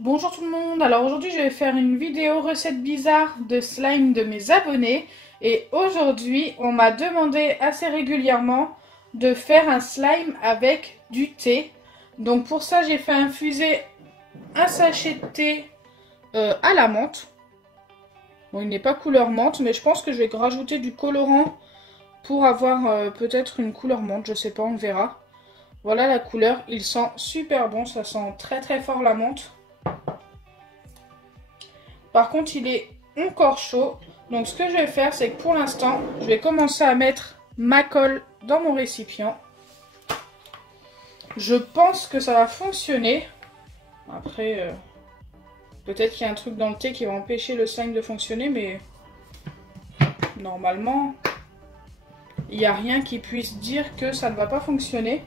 Bonjour tout le monde, alors aujourd'hui je vais faire une vidéo recette bizarre de slime de mes abonnés et aujourd'hui on m'a demandé assez régulièrement de faire un slime avec du thé. Donc pour ça j'ai fait infuser un sachet de thé à la menthe. Bon, il n'est pas couleur menthe mais je pense que je vais rajouter du colorant pour avoir peut-être une couleur menthe, je sais pas, on verra. Voilà la couleur, il sent super bon, ça sent très très fort la menthe. Par contre, il est encore chaud. Donc, ce que je vais faire, c'est que pour l'instant, je vais commencer à mettre ma colle dans mon récipient. Je pense que ça va fonctionner. Après, peut-être qu'il y a un truc dans le thé qui va empêcher le slime de fonctionner, mais normalement, il n'y a rien qui puisse dire que ça ne va pas fonctionner.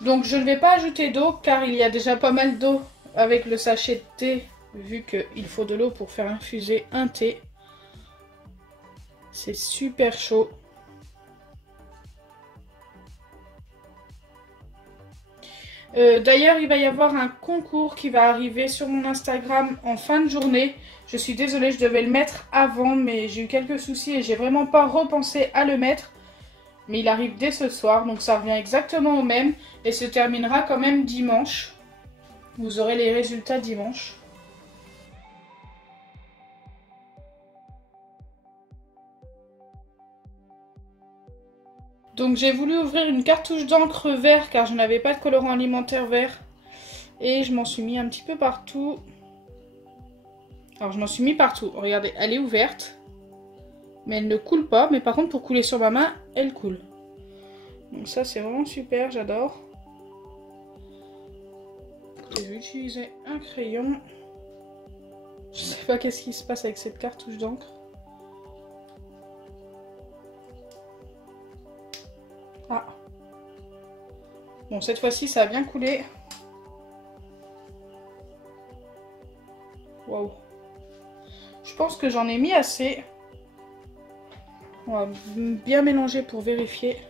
Donc, je ne vais pas ajouter d'eau, car il y a déjà pas mal d'eau avec le sachet de thé, vu qu'il faut de l'eau pour faire infuser un thé. C'est super chaud. D'ailleurs, il va y avoir un concours qui va arriver sur mon Instagram en fin de journée. Je suis désolée, je devais le mettre avant, mais j'ai eu quelques soucis et j'ai vraiment pas repensé à le mettre. Mais il arrive dès ce soir, donc ça revient exactement au même et se terminera quand même dimanche. Vous aurez les résultats dimanche. Donc j'ai voulu ouvrir une cartouche d'encre vert car je n'avais pas de colorant alimentaire vert. Et je m'en suis mis un petit peu partout. Alors je m'en suis mis partout. Regardez, elle est ouverte. Mais elle ne coule pas. Mais par contre pour couler sur ma main, elle coule. Donc ça c'est vraiment super, j'adore. Je vais utiliser un crayon. Je sais pas qu'est-ce qui se passe avec cette cartouche d'encre. Ah. Bon, cette fois-ci ça a bien coulé. Waouh. Je pense que j'en ai mis assez. On va bien mélanger pour vérifier.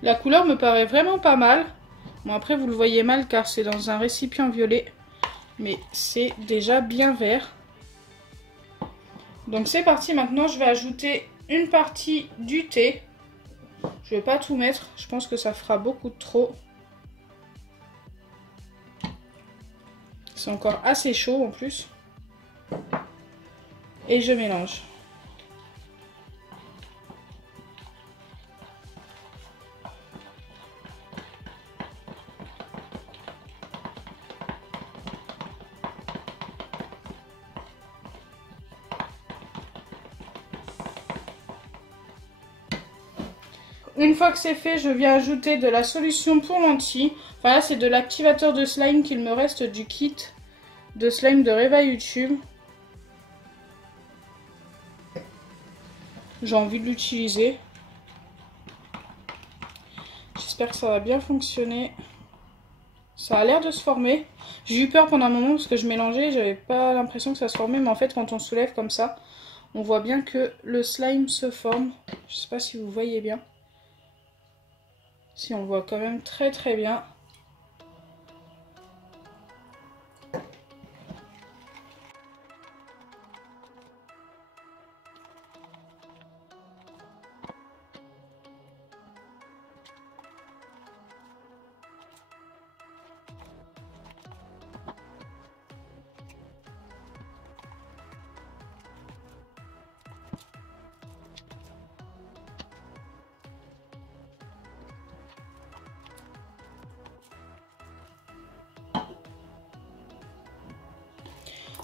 La couleur me paraît vraiment pas mal. Bon, après vous le voyez mal car c'est dans un récipient violet. Mais c'est déjà bien vert. Donc c'est parti, maintenant je vais ajouter une partie du thé. Je vais pas tout mettre, je pense que ça fera beaucoup de trop. C'est encore assez chaud en plus. Et je mélange. Une fois que c'est fait, je viens ajouter de la solution pour lentilles. Enfin là, c'est de l'activateur de slime qu'il me reste du kit de slime de Reva YouTube. J'ai envie de l'utiliser. J'espère que ça va bien fonctionner. Ça a l'air de se former. J'ai eu peur pendant un moment parce que je mélangeais, j'avais pas l'impression que ça se formait. Mais en fait, quand on soulève comme ça, on voit bien que le slime se forme. Je sais pas si vous voyez bien. Si, on voit quand même très très bien.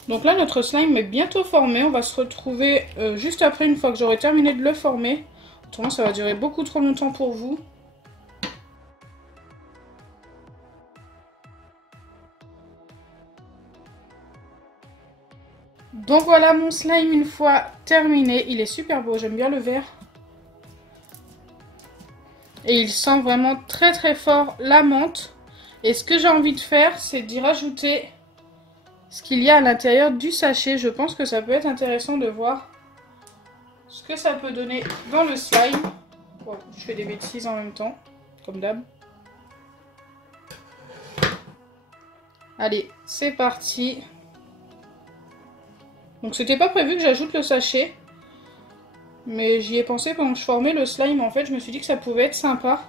Donc là, notre slime est bientôt formé. On va se retrouver juste après, une fois que j'aurai terminé de le former. Autrement, ça va durer beaucoup trop longtemps pour vous. Donc voilà mon slime une fois terminé. Il est super beau, j'aime bien le vert. Et il sent vraiment très très fort la menthe. Et ce que j'ai envie de faire, c'est d'y rajouter ce qu'il y a à l'intérieur du sachet. Je pense que ça peut être intéressant de voir ce que ça peut donner dans le slime. Bon, je fais des bêtises en même temps, comme d'hab. Allez, c'est parti. Donc c'était pas prévu que j'ajoute le sachet. Mais j'y ai pensé pendant que je formais le slime. En fait, je me suis dit que ça pouvait être sympa.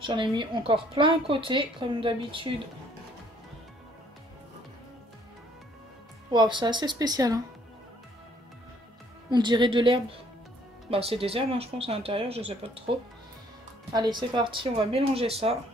J'en ai mis encore plein à côté, comme d'habitude. Waouh, c'est assez spécial, hein. On dirait de l'herbe. Bah, c'est des herbes, hein, je pense, à l'intérieur, je sais pas trop. Allez, c'est parti, on va mélanger ça.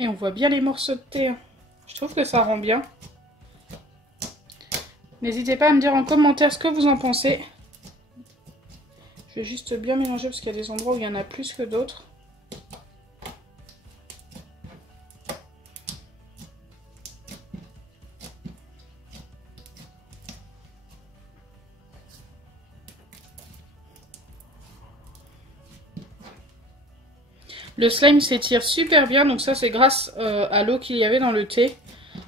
Et on voit bien les morceaux de thé. Je trouve que ça rend bien. N'hésitez pas à me dire en commentaire ce que vous en pensez. Je vais juste bien mélanger parce qu'il y a des endroits où il y en a plus que d'autres. Le slime s'étire super bien, donc ça c'est grâce à l'eau qu'il y avait dans le thé.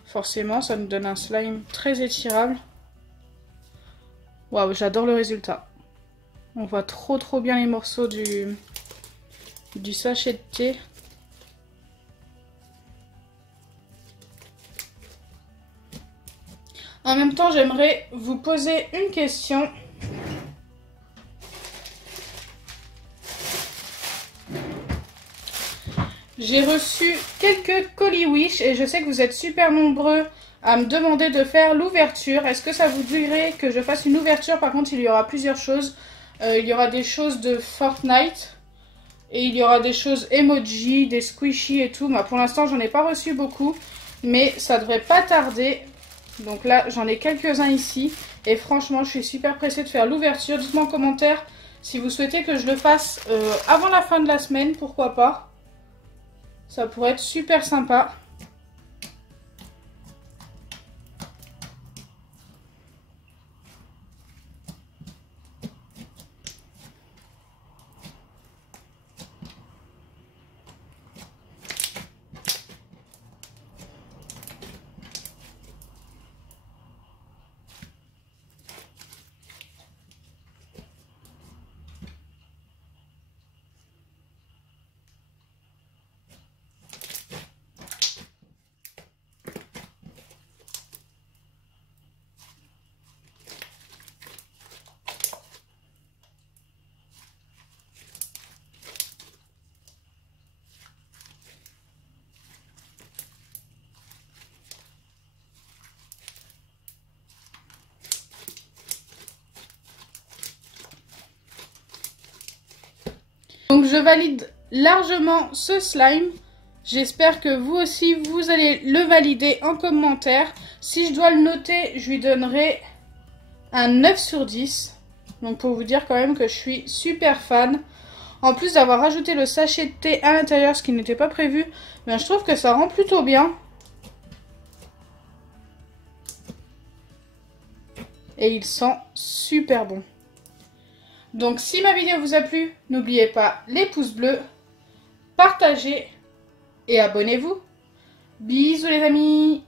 Forcément, ça nous donne un slime très étirable. Waouh, j'adore le résultat. On voit trop bien les morceaux du sachet de thé. En même temps, j'aimerais vous poser une question. J'ai reçu quelques colis Wish et je sais que vous êtes super nombreux à me demander de faire l'ouverture. Est-ce que ça vous dirait que je fasse une ouverture? Par contre, il y aura plusieurs choses. Il y aura des choses de Fortnite et il y aura des choses emoji, des squishy et tout. Moi, pour l'instant, j'en ai pas reçu beaucoup, mais ça devrait pas tarder. Donc là, j'en ai quelques-uns ici et franchement, je suis super pressée de faire l'ouverture. Dites-moi en commentaire si vous souhaitez que je le fasse avant la fin de la semaine, pourquoi pas. Ça pourrait être super sympa. Donc je valide largement ce slime. J'espère que vous aussi, vous allez le valider en commentaire. Si je dois le noter, je lui donnerai un 9 sur 10. Donc pour vous dire quand même que je suis super fan. En plus d'avoir rajouté le sachet de thé à l'intérieur, ce qui n'était pas prévu, ben je trouve que ça rend plutôt bien. Et il sent super bon. Donc si ma vidéo vous a plu, n'oubliez pas les pouces bleus, partagez et abonnez-vous. Bisous les amis!